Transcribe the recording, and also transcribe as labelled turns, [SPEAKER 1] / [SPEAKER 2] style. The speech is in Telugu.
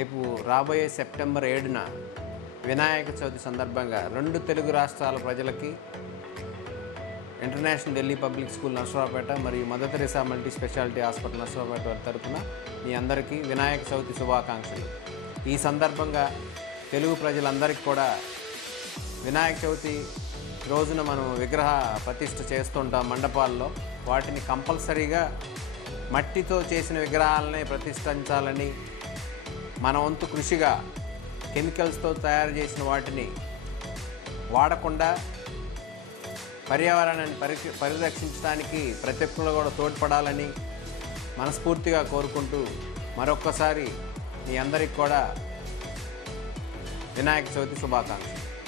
[SPEAKER 1] రేపు రాబోయే సెప్టెంబర్ ఏడున వినాయక చవితి సందర్భంగా రెండు తెలుగు రాష్ట్రాల ప్రజలకి international Delhi public school Narasaraopet మరియు Mother Teresa multi speciality hospital Narasaraopet వారి తరఫున మీ అందరికీ వినాయక చవితి శుభాకాంక్షలు. ఈ సందర్భంగా తెలుగు ప్రజలందరికీ కూడా వినాయక చవితి రోజున మనం విగ్రహ ప్రతిష్ఠ చేస్తుంటాం మండపాల్లో. వాటిని కంపల్సరీగా మట్టితో చేసిన విగ్రహాలనే ప్రతిష్ఠించాలని మన వంతు కృషిగా కెమికల్స్తో తయారు చేసిన వాటిని వాడకుండా పర్యావరణాన్ని పరి పరిరక్షించడానికి ప్రతి ఒక్కరు కూడా తోడ్పడాలని మనస్ఫూర్తిగా కోరుకుంటూ మరొక్కసారి మీ అందరికి కూడా వినాయక చవితి శుభాకాంక్షలు.